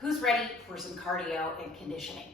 Who's ready for some cardio and conditioning?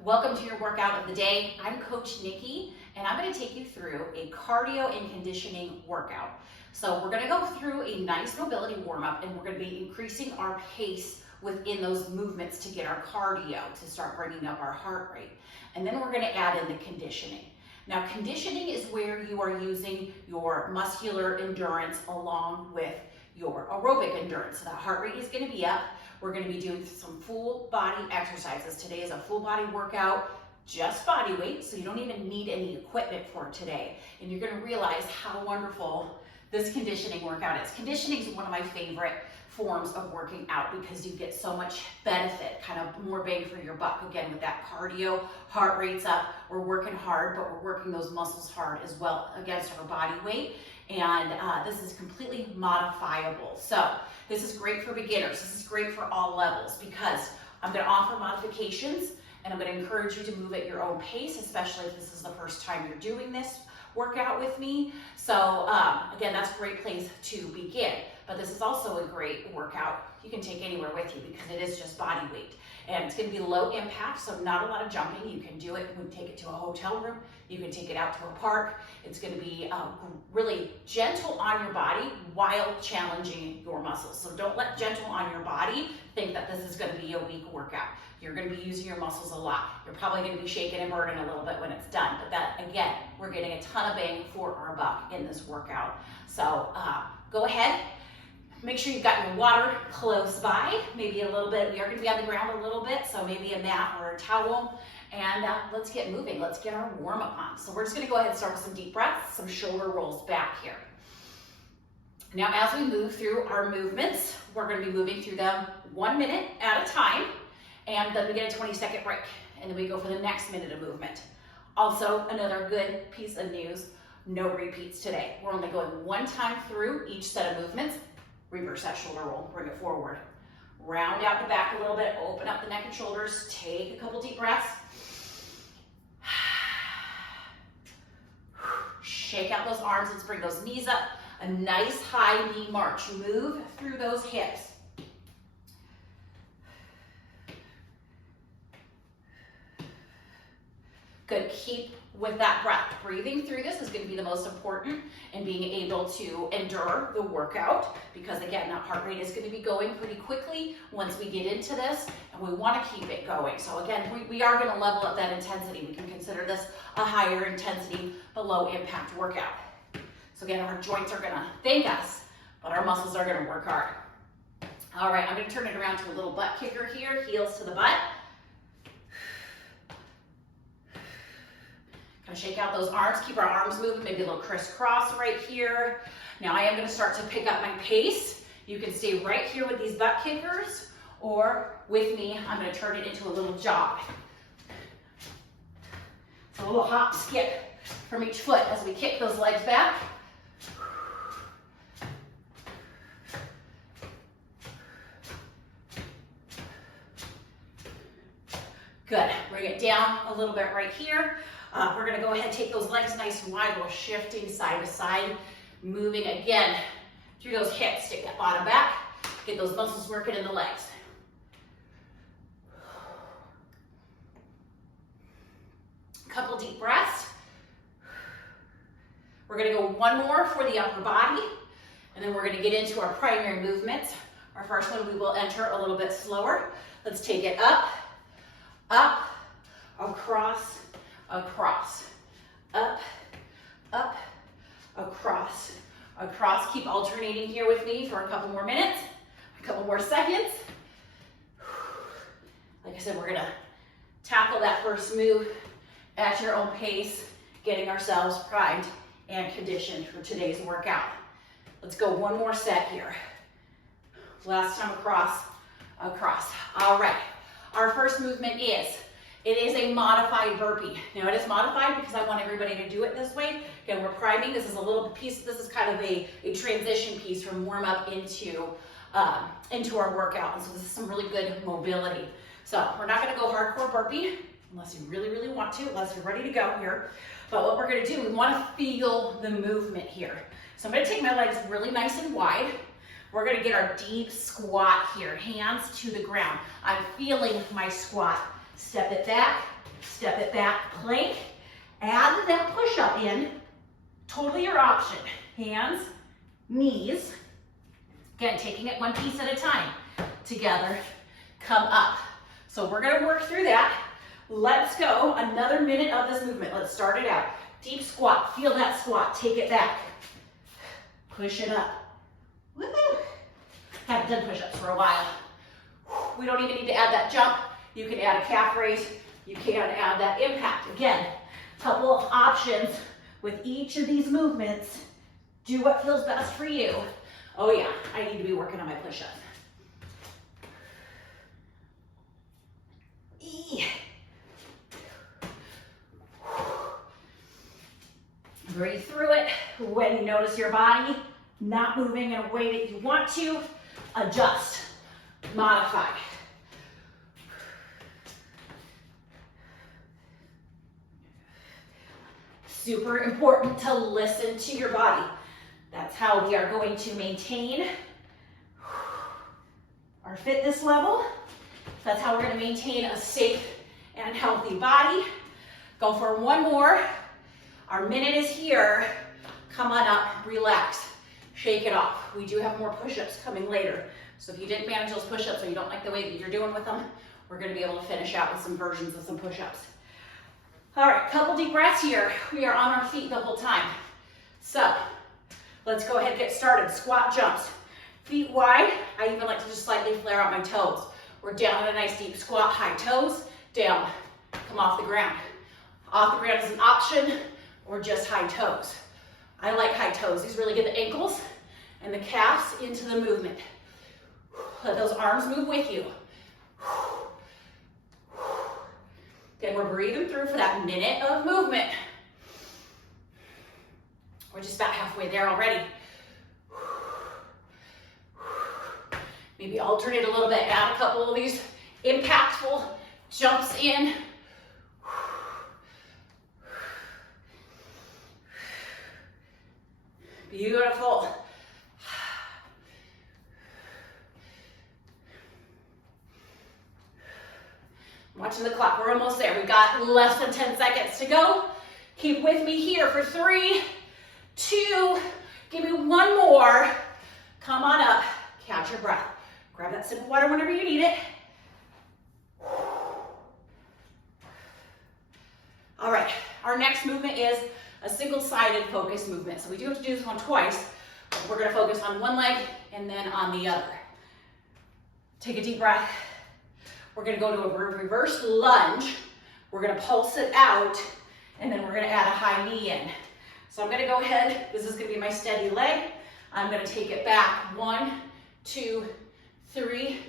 Welcome to your workout of the day. I'm Coach Nikki, and I'm going to take you through a cardio and conditioning workout. So we're going to go through a nice mobility warm-up, and we're going to be increasing our pace within those movements to get our cardio to start bringing up our heart rate. And then we're going to add in the conditioning. Now, conditioning is where you are using your muscular endurance along with your aerobic endurance. So that heart rate is going to be up. We're going to be doing some full body exercises. Today is a full body workout, just body weight, so you don't even need any equipment for today. And you're going to realize how wonderful this conditioning workout is. Conditioning is one of my favorite forms of working out because you get so much benefit, kind of more bang for your buck. Again, with that cardio, heart rate's up, we're working hard, but we're working those muscles hard as well against our body weight. And this is completely modifiable. So this is great for beginners. This is great for all levels because I'm going to offer modifications and I'm going to encourage you to move at your own pace, especially if this is the first time you're doing this workout with me. So again, that's a great place to begin. But this is also a great workout you can take anywhere with you because it is just body weight. And it's going to be low impact, so not a lot of jumping. You can do it, you can take it to a hotel room, you can take it out to a park. It's going to be really gentle on your body while challenging your muscles. So don't let gentle on your body think that this is going to be a weak workout. You're going to be using your muscles a lot. You're probably going to be shaking and burning a little bit when it's done. But that, again, we're getting a ton of bang for our buck in this workout. So go ahead. Make sure you've got your water close by, maybe a little bit. We are going to be on the ground a little bit, so maybe a mat or a towel. And let's get moving. Let's get our warm-up on. So we're just going to go ahead and start with some deep breaths, some shoulder rolls back here. Now, as we move through our movements, we're going to be moving through them 1 minute at a time, and then we get a 20-second break, and then we go for the next minute of movement. Also, another good piece of news, no repeats today. We're only going one time through each set of movements. Reverse that shoulder roll, bring it forward. Round out the back a little bit, open up the neck and shoulders, take a couple deep breaths. Shake out those arms, let's bring those knees up. A nice high knee march, move through those hips. Good, keep with that breath. Breathing through this is going to be the most important in being able to endure the workout because again, that heart rate is going to be going pretty quickly once we get into this and we want to keep it going. So again, we are going to level up that intensity. We can consider this a higher intensity but low impact workout. So again, our joints are going to thank us, but our muscles are going to work hard. All right, I'm going to turn it around to a little butt kicker here, heels to the butt. Kind of shake out those arms, keep our arms moving, maybe a little crisscross right here. Now I am going to start to pick up my pace. You can stay right here with these butt kickers, or with me, I'm going to turn it into a little jog. So a little hop, skip from each foot as we kick those legs back. Good, bring it down a little bit right here. We're going to go ahead and take those legs nice and wide. We're shifting side to side, moving again through those hips. Stick that bottom back, get those muscles working in the legs. Couple deep breaths. We're going to go one more for the upper body, and then we're going to get into our primary movements. Our first one we will enter a little bit slower. Let's take it up, up, across, across, up, up, across, across. Keep alternating here with me for a couple more minutes, a couple more seconds. Like I said, we're gonna tackle that first move at your own pace, getting ourselves primed and conditioned for today's workout. Let's go one more set here. Last time across, across. All right, our first movement is it is a modified burpee. Now it is modified because I want everybody to do it this way. Again, we're priming. This is a little piece, this is kind of a transition piece from warm up into our workout. And so this is some really good mobility. So we're not gonna go hardcore burpee unless you really, really want to, unless you're ready to go here. But what we're gonna do, we wanna feel the movement here. So I'm gonna take my legs really nice and wide. We're gonna get our deep squat here, hands to the ground. I'm feeling my squat. Step it back, plank. Add that push-up in, totally your option. Hands, knees. Again, taking it one piece at a time. Together, come up. So we're gonna work through that. Let's go, another minute of this movement. Let's start it out. Deep squat, feel that squat, take it back. Push it up. Woo-hoo. Haven't done push-ups for a while. We don't even need to add that jump. You can add a calf raise. You can add that impact. Again, couple of options with each of these movements. Do what feels best for you. Oh yeah, I need to be working on my push-ups. Breathe through it. When you notice your body not moving in a way that you want to, adjust, modify. Super important to listen to your body. That's how we are going to maintain our fitness level. That's how we're going to maintain a safe and healthy body. Go for one more. Our minute is here. Come on up, relax, shake it off. We do have more push-ups coming later. So if you didn't manage those push-ups or you don't like the way that you're doing with them, we're going to be able to finish out with some versions of some push-ups. All right, couple deep breaths here. We are on our feet the whole time. So let's go ahead and get started. Squat jumps. Feet wide. I even like to just slightly flare out my toes. We're down in a nice deep squat, high toes, down, come off the ground. Off the ground is an option, or just high toes. I like high toes. These really get the ankles and the calves into the movement. Let those arms move with you. Then we're breathing through for that minute of movement. We're just about halfway there already. Maybe alternate a little bit, add a couple of these impactful jumps in. Beautiful. Watching the clock, we're almost there. We've got less than 10 seconds to go. Keep with me here for 3, 2, give me one more. Come on up, catch your breath. Grab that sip of water whenever you need it. All right, our next movement is a single-sided focus movement. So we do have to do this one twice, but we're gonna focus on one leg and then on the other. Take a deep breath. We're gonna go to a reverse lunge. We're gonna pulse it out, and then we're gonna add a high knee in. So I'm gonna go ahead, this is gonna be my steady leg. I'm gonna take it back, 1, 2, 3,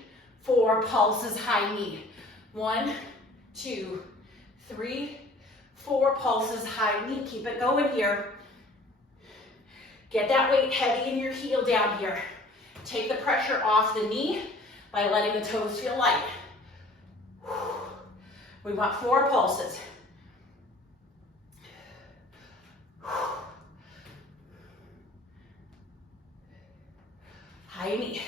4, pulses, high knee. 1, 2, 3, 4, pulses, high knee. Keep it going here. Get that weight heavy in your heel down here. Take the pressure off the knee by letting the toes feel light. We want 4 pulses. High knee.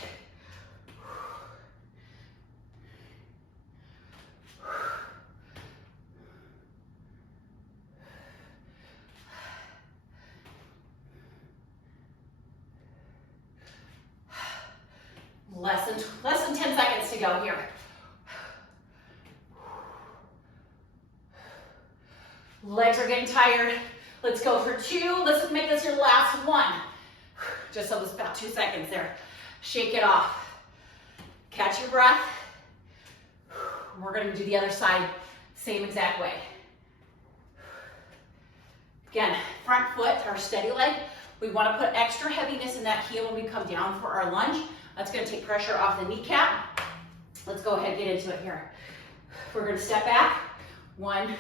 Less than 10 seconds to go here. Legs are getting tired. Let's go for 2. Let's make this your last one. Just so it's about 2 seconds there. Shake it off. Catch your breath. We're going to do the other side, same exact way. Again, front foot, our steady leg. We want to put extra heaviness in that heel when we come down for our lunge. That's going to take pressure off the kneecap. Let's go ahead and get into it here. We're going to step back. 1,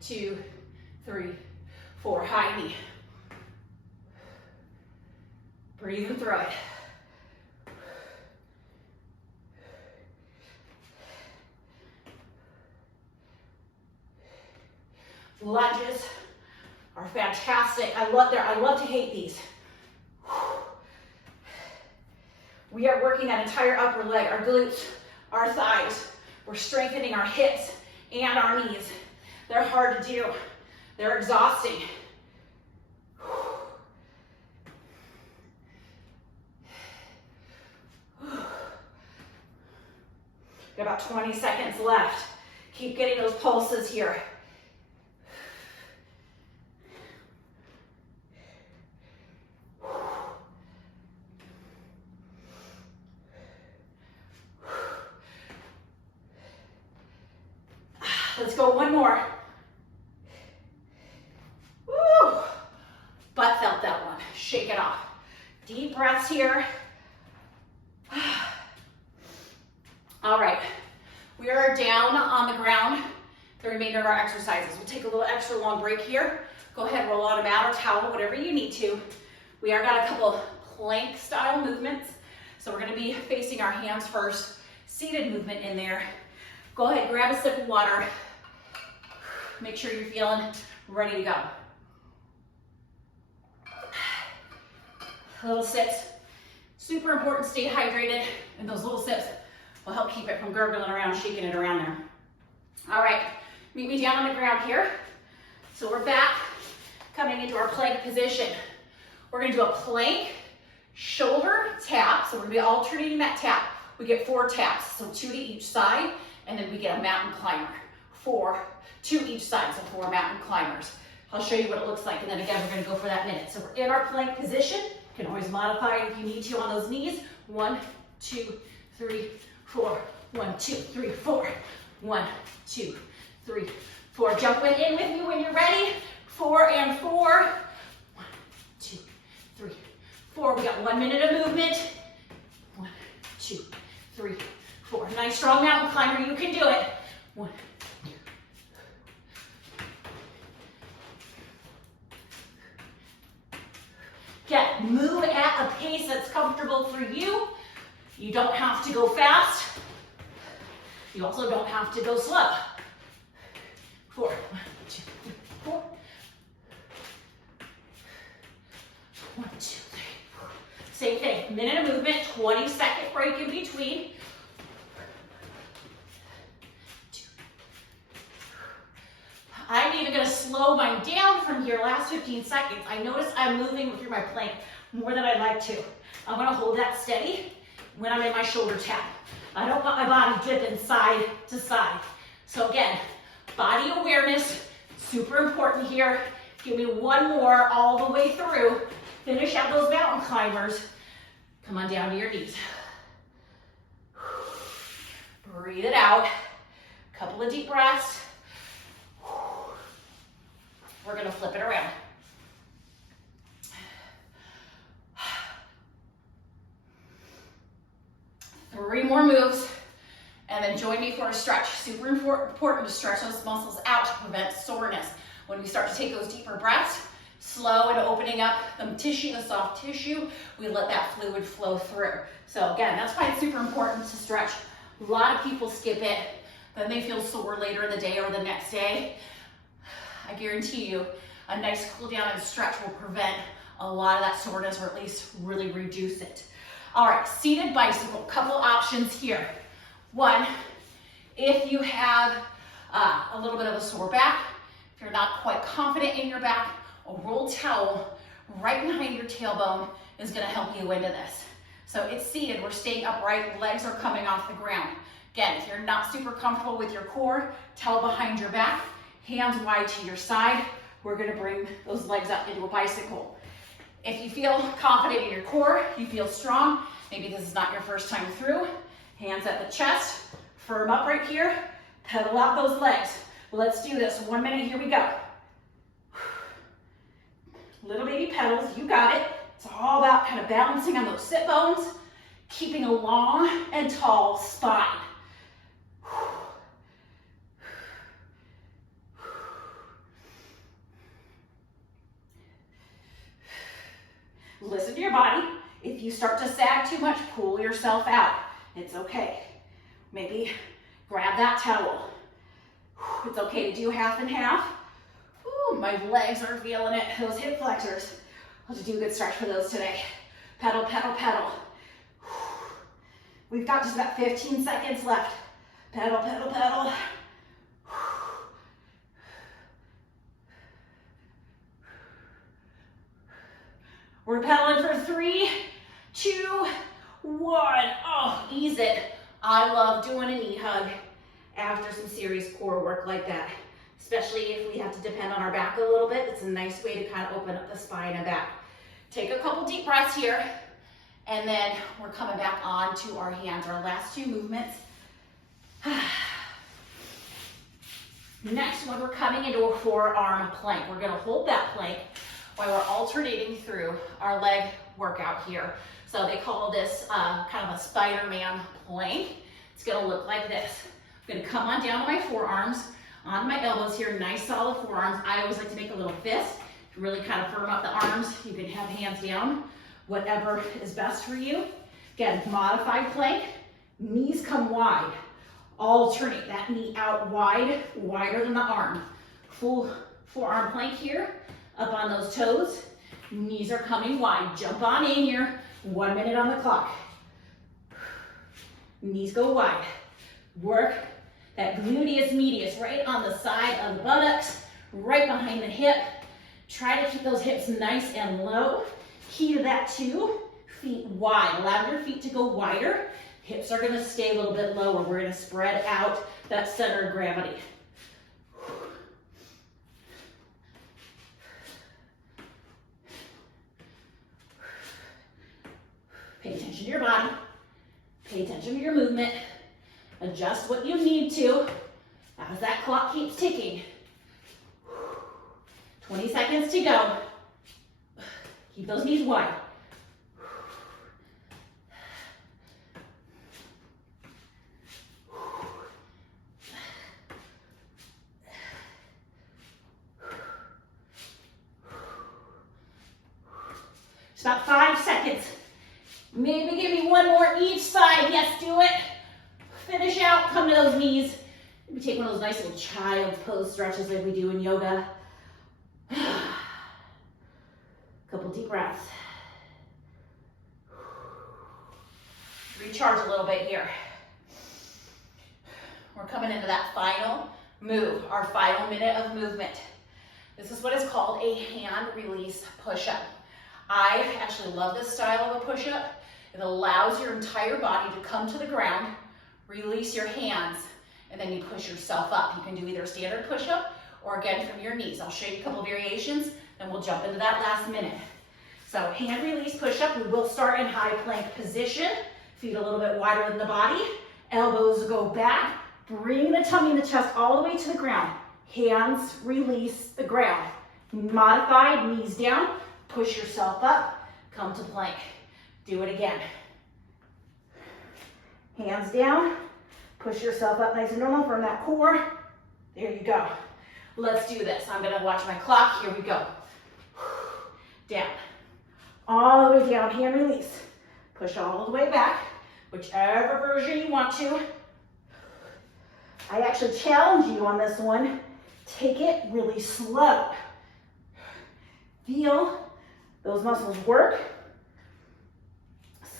2, 3, 4, high knee. Breathing through it. Lunges are fantastic. I love to hate these. We are working that entire upper leg, our glutes, our thighs. We're strengthening our hips and our knees. They're hard to do. They're exhausting. Got about 20 seconds left. Keep getting those pulses here. Let's go one more. Woo! Butt felt that one. Shake it off. Deep breaths here. All right, we are down on the ground the remainder of our exercises. We'll take a little extra long break here. Go ahead, roll out a mat or towel, whatever you need to. We are got a couple plank style movements. So we're gonna be facing our hands first, seated movement in there. Go ahead, grab a sip of water. Make sure you're feeling ready to go. Little sips. Super important to stay hydrated, and those little sips will help keep it from gurgling around, shaking it around there. All right, meet me down on the ground here. So we're back, coming into our plank position. We're gonna do a plank, shoulder tap. So we're gonna be alternating that tap. We get 4 taps, so 2 to each side, and then we get a mountain climber. 4, 2 each side, so 4 mountain climbers. I'll show you what it looks like, and then again, we're gonna go for that minute. So we're in our plank position. You can always modify it if you need to on those knees. 1, 2, 3, 4. 1, 2, 3, 4. 1, 2, 3, 4. Jump in with me when you're ready. 4 and 4. 1, 2, 3, 4. We got 1 minute of movement. 1, 2, 3, 4. Nice strong mountain climber. You can do it. 1, 2. Again, move at a pace that's comfortable for you. You don't have to go fast. You also don't have to go slow. 4, 1, 2, 3, 4. 1, 2, 3, 4. Same thing, minute of movement, 20-second break in between. 2. I'm even gonna slow mine down from here, last 15 seconds. I notice I'm moving through my plank more than I'd like to. I'm gonna hold that steady when I'm in my shoulder tap. I don't want my body dipping side to side. So again, body awareness, super important here. Give me 1 more all the way through. Finish out those mountain climbers. Come on down to your knees. Breathe it out. Couple of deep breaths. We're gonna flip it around. Three more moves, and then join me for a stretch. Super important to stretch those muscles out to prevent soreness. When we start to take those deeper breaths, slow and opening up the tissue, the soft tissue, we let that fluid flow through. So again, that's why it's super important to stretch. A lot of people skip it, then they feel sore later in the day or the next day. I guarantee you, a nice cool down and stretch will prevent a lot of that soreness, or at least really reduce it. All right, seated bicycle, couple options here. 1, if you have a little bit of a sore back, if you're not quite confident in your back, a rolled towel right behind your tailbone is gonna help you into this. So it's seated, we're staying upright, legs are coming off the ground. Again, if you're not super comfortable with your core, towel behind your back, hands wide to your side. We're gonna bring those legs up into a bicycle. If you feel confident in your core, you feel strong, maybe this is not your first time through, hands at the chest, firm up right here, pedal out those legs. Let's do this, 1 minute, here we go. Little baby pedals, you got it. It's all about kind of balancing on those sit bones, keeping a long and tall spine. Listen to your body. If you start to sag too much, pull yourself out. It's okay. Maybe grab that towel. It's okay to do half and half. Ooh, my legs are feeling it. Those hip flexors. I'll have to do a good stretch for those today. Pedal, pedal, pedal. We've got just about 15 seconds left. Pedal, pedal, pedal. We're pedaling for 3, 2, 1. Oh, ease it. I love doing a knee hug after some serious core work like that, especially if we have to depend on our back a little bit. It's a nice way to kind of open up the spine and back. Take a couple deep breaths here, and then we're coming back on to our hands, our last 2 movements. Next one, we're coming into a forearm plank. We're gonna hold that plank while we're alternating through our leg workout here. So they call this kind of a Spider-Man plank. It's gonna look like this. I'm gonna come on down to my forearms, on my elbows here, nice solid forearms. I always like to make a little fist to really kind of firm up the arms. You can have hands down, whatever is best for you. Again, modified plank, knees come wide. Alternate that knee out wide, wider than the arm. Full forearm plank here, up on those toes. Knees are coming wide. Jump on in here. 1 minute on the clock. Knees go wide. Work that gluteus medius right on the side of the buttocks, right behind the hip. Try to keep those hips nice and low. Key to that too, feet wide. Allow your feet to go wider. Hips are gonna stay a little bit lower. We're gonna spread out that center of gravity. Pay attention to your body. Pay attention to your movement. Adjust what you need to as that clock keeps ticking. 20 seconds to go. Keep those knees wide. It's about 5 seconds. Maybe give me 1 more each side. Yes, do it. Finish out, come to those knees. Maybe take one of those nice little child's pose stretches like we do in yoga. Couple deep breaths. Recharge a little bit here. We're coming into that final move, our final minute of movement. This is what is called a hand release push-up. I actually love this style of a push-up. It allows your entire body to come to the ground, release your hands, and then you push yourself up. You can do either a standard push-up or again from your knees. I'll show you a couple variations, then we'll jump into that last minute. So hand release push-up, we will start in high plank position. Feet a little bit wider than the body. Elbows go back. Bring the tummy and the chest all the way to the ground. Hands release the ground. Modified, knees down. Push yourself up. Come to plank. Do it again. Hands down. Push yourself up nice and normal from that core. There you go. Let's do this. I'm going to watch my clock. Here we go. Down. All the way down. Hand release. Push all the way back. Whichever version you want to. I actually challenge you on this one. Take it really slow. Feel those muscles work.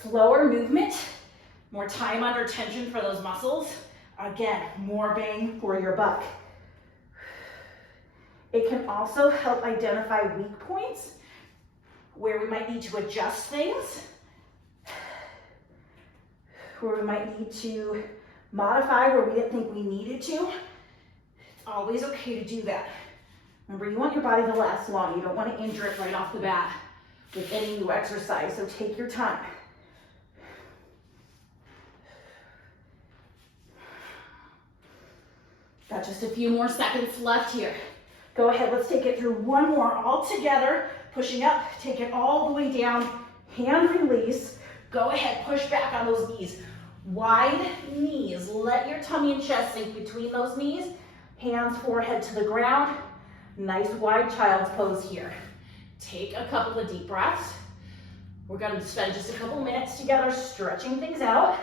Slower movement. More time under tension for those muscles. Again, more bang for your buck. It can also help identify weak points where we might need to adjust things, where we might need to modify where we didn't think we needed to. It's always okay to do that. Remember, you want your body to last long. You don't want to injure it right off the bat with any new exercise, so take your time. Got just a few more seconds left here. Go ahead, let's take it through one more all together. Pushing up, take it all the way down. Hand release. Go ahead, push back on those knees. Wide knees. Let your tummy and chest sink between those knees. Hands, forehead to the ground. Nice wide child's pose here. Take a couple of deep breaths. We're going to spend just a couple minutes together stretching things out.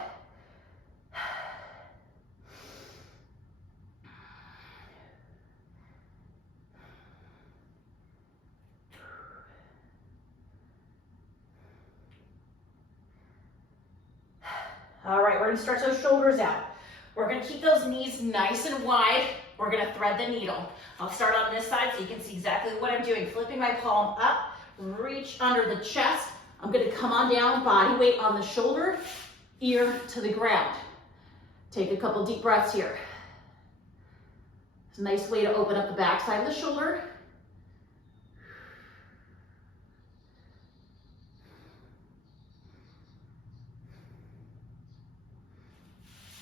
All right, we're we're gonna stretch those shoulders out. We're gonna keep those knees nice and wide. We're gonna thread the needle. I'll start on this side so you can see exactly what I'm doing. Flipping my palm up, reach under the chest. I'm gonna come on down, body weight on the shoulder, ear to the ground. Take a couple deep breaths here. It's a nice way to open up the back side of the shoulder.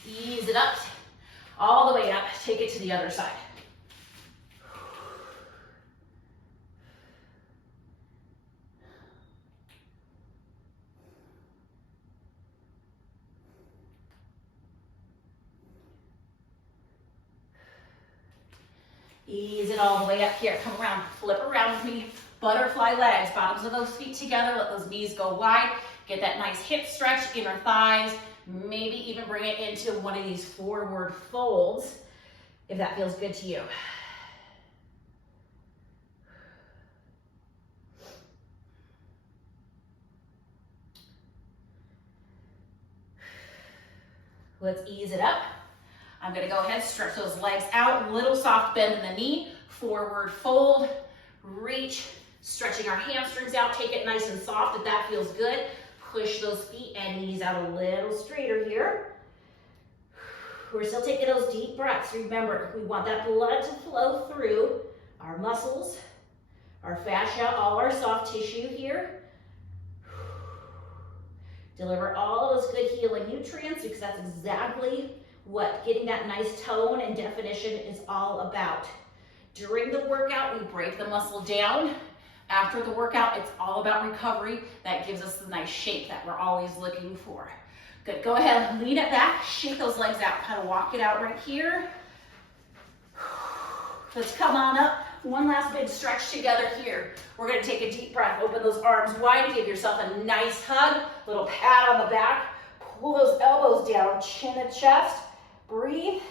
Ease it up, all the way up. Take it to the other side. Ease it all the way up here. Come around, flip around with me. Butterfly legs, bottoms of those feet together. Let those knees go wide. Get that nice hip stretch, inner thighs. Maybe even bring it into one of these forward folds if that feels good to you. Let's ease it up. I'm gonna go ahead, stretch those legs out, little soft bend in the knee, forward fold, reach, stretching our hamstrings out, take it nice and soft if that feels good. Push those feet and knees out a little straighter here. We're still taking those deep breaths. Remember, we want that blood to flow through our muscles, our fascia, all our soft tissue here. Deliver all of those good healing nutrients because that's exactly what getting that nice tone and definition is all about. During the workout, we break the muscle down. After the workout, it's all about recovery. That gives us the nice shape that we're always looking for. Good, go ahead, lean it back, shake those legs out, kind of walk it out right here. Let's come on up. One last big stretch together here. We're gonna take a deep breath, open those arms wide, give yourself a nice hug, little pat on the back, pull those elbows down, chin to chest, breathe.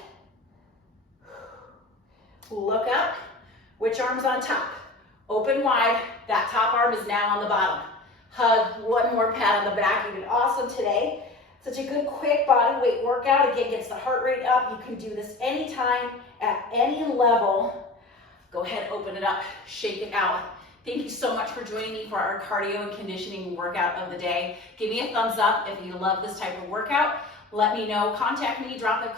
Look up, which arm's on top? Open wide, that top arm is now on the bottom. Hug, one more pat on the back. You did awesome today. Such a good quick body weight workout. Again, gets the heart rate up. You can do this anytime, at any level. Go ahead, open it up, shake it out. Thank you so much for joining me for our cardio and conditioning workout of the day. Give me a thumbs up if you love this type of workout. Let me know, contact me, drop a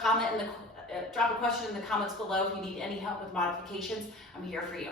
question in the comments below if you need any help with modifications. I'm here for you.